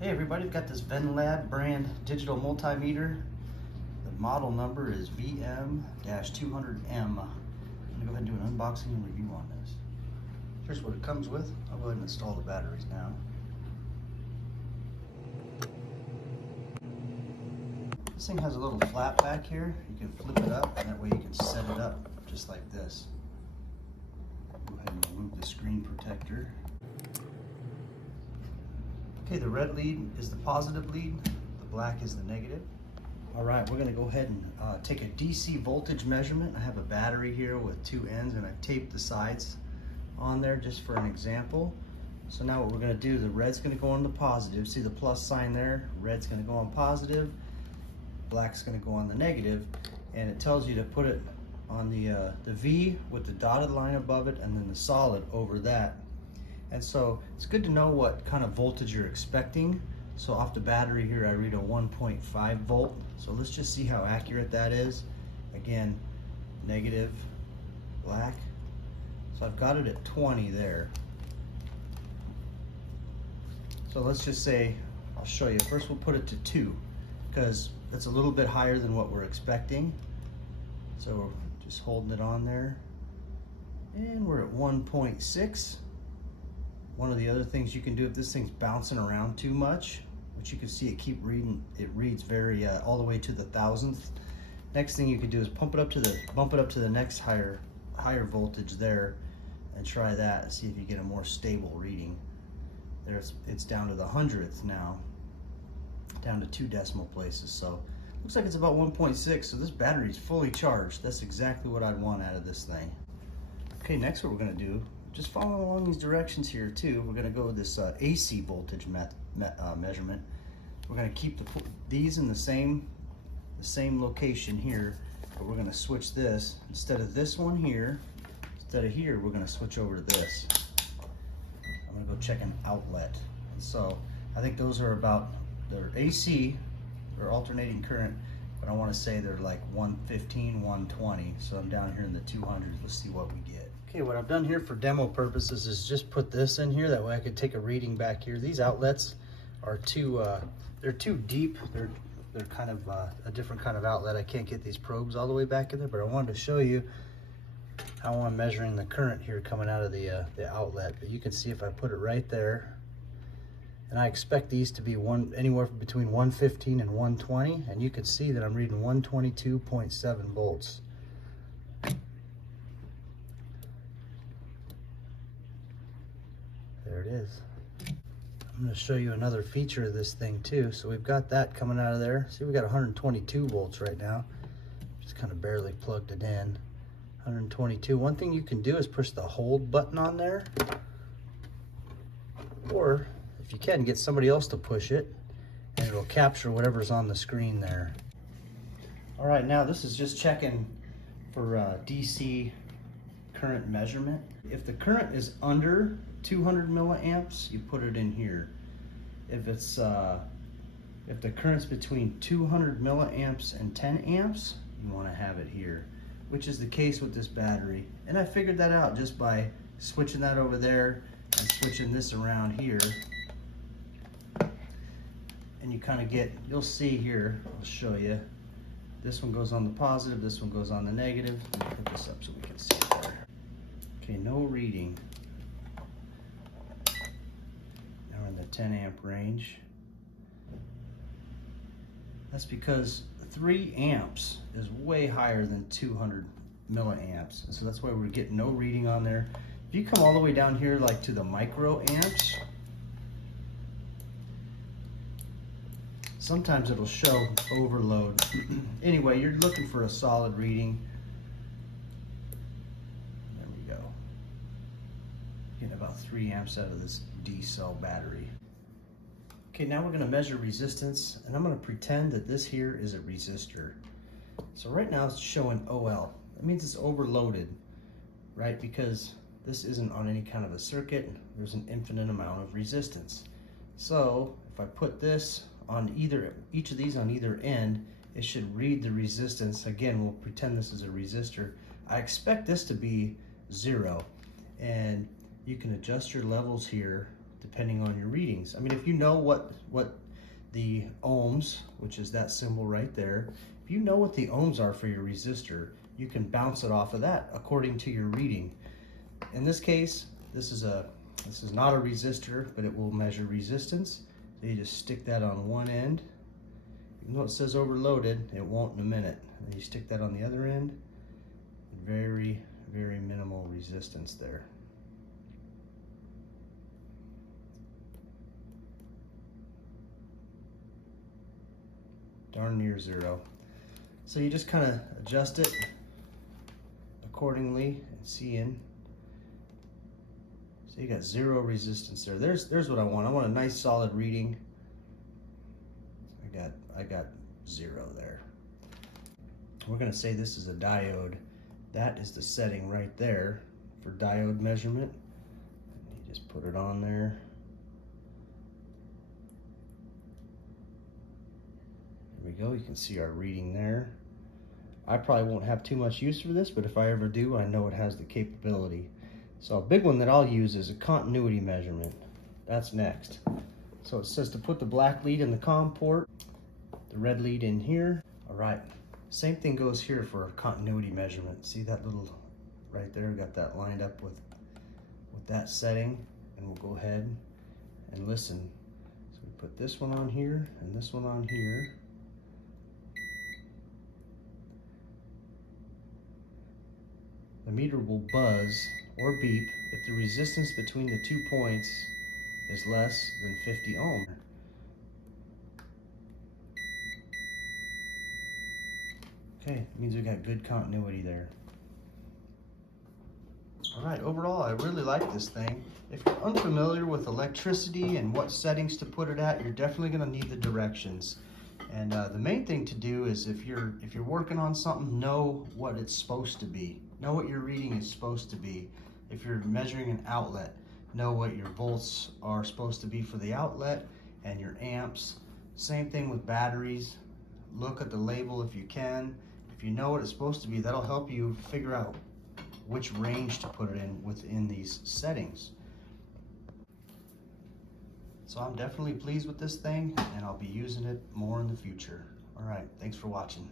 Hey everybody, we've got this VenLab brand digital multimeter. The model number is VM-200M. I'm gonna go ahead and do an unboxing and review on this. Here's what it comes with. I'll go ahead and install the batteries now. This thing has a little flap back here. You can flip it up and that way you can set it up just like this. Go ahead and remove the screen protector. Okay, the red lead is the positive lead, the black is the negative. All right, we're gonna go ahead and take a DC voltage measurement. I have a battery here with two ends and I've taped the sides on there just for an example. So now what we're gonna do, the red's gonna go on the positive. See the plus sign there? Red's gonna go on positive, black's gonna go on the negative, and it tells you to put it on the V with the dotted line above it and then the solid over that. And so it's good to know what kind of voltage you're expecting. So off the battery here, I read a 1.5 volt. So let's just see how accurate that is. Again, negative, black. So I've got it at 20 there. So let's just say, I'll show you. First we'll put it to 2 because it's a little bit higher than what we're expecting. So we're just holding it on there. And we're at 1.6. One of the other things you can do if this thing's bouncing around too much, which you can see it keep reading, it reads very all the way to the thousandth. Next thing you can do is bump it up to the next higher voltage there, and try that and see if you get a more stable reading. It's down to the hundredth now, down to 2 decimal places. So looks like it's about 1.6. So this battery is fully charged. That's exactly what I'd want out of this thing. Okay, next what we're gonna do, just follow along these directions here too. We're gonna go with this AC voltage measurement. We're gonna keep these in the same location here, but we're gonna switch this. Instead of this one here, instead of here, we're gonna switch over to this. I'm gonna go check an outlet. And so I think those are about, they're AC, or alternating current, but I wanna say they're like 115, 120. So I'm down here in the 200s. Let's see what we get. Okay, what I've done here for demo purposes is just put this in here. That way I could take a reading back here. These outlets are they're too deep. They're kind of a different kind of outlet. I can't get these probes all the way back in there, but I wanted to show you how I'm measuring the current here coming out of the outlet. But you can see if I put it right there, and I expect these to be anywhere between 115 and 120, and you can see that I'm reading 122.7 volts. There it is. I'm going to show you another feature of this thing too. So we've got that coming out of there. See, we got 122 volts right now. Just kind of barely plugged it in. 122. One thing you can do is push the hold button on there. Or if you can, get somebody else to push it and it'll capture whatever's on the screen there. All right, now this is just checking for DC current measurement. If the current is under 200 milliamps, you put it in here. If the current's between 200 milliamps and 10 amps, you want to have it here, which is the case with this battery. And I figured that out just by switching that over there and switching this around here. And you kind of get, you'll see here, I'll show you. This one goes on the positive, this one goes on the negative. Let me put this up so we can see it better. Okay, no reading. Now we're in the 10 amp range. That's because 3 amps is way higher than 200 milliamps. And so that's why we're getting no reading on there. If you come all the way down here like to the micro amps, sometimes it'll show overload. Anyway, you're looking for a solid reading. There we go. Getting about 3 amps out of this D-cell battery. Okay, now we're gonna measure resistance, and I'm gonna pretend that this here is a resistor. So right now it's showing OL. That means it's overloaded, right? Because this isn't on any kind of a circuit. There's an infinite amount of resistance. So if I put this on each of these on either end, it should read the resistance. Again, we'll pretend this is a resistor. I expect this to be 0, and you can adjust your levels here depending on your readings. I mean, if you know what the ohms, which is that symbol right there, if you know what the ohms are for your resistor, you can bounce it off of that according to your reading. In this case, this is not a resistor, but it will measure resistance. So you just stick that on one end. Even though it says overloaded, it won't in a minute. And you stick that on the other end. Very, very minimal resistance there. Darn near zero. So you just kind of adjust it accordingly and see in. So you got zero resistance there. There's what I want. I want a nice solid reading. I got zero there. We're gonna say this is a diode. That is the setting right there for diode measurement. You just put it on there. There we go. You can see our reading there. I probably won't have too much use for this, but if I ever do, I know it has the capability. So a big one that I'll use is a continuity measurement. That's next. So it says to put the black lead in the COM port, the red lead in here. All right, same thing goes here for continuity measurement. See that little right there? Got that lined up with that setting, and we'll go ahead and listen. So we put this one on here and this one on here. The meter will buzz or beep if the resistance between the 2 points is less than 50 ohm. Okay, it means we got good continuity there. All right, overall, I really like this thing. If you're unfamiliar with electricity and what settings to put it at, you're definitely gonna need the directions. And the main thing to do is if you're working on something, know what it's supposed to be. Know what your reading is supposed to be. If you're measuring an outlet, know what your volts are supposed to be for the outlet and your amps. Same thing with batteries. Look at the label if you can. If you know what it's supposed to be, that'll help you figure out which range to put it in within these settings. So I'm definitely pleased with this thing, and I'll be using it more in the future. All right, thanks for watching.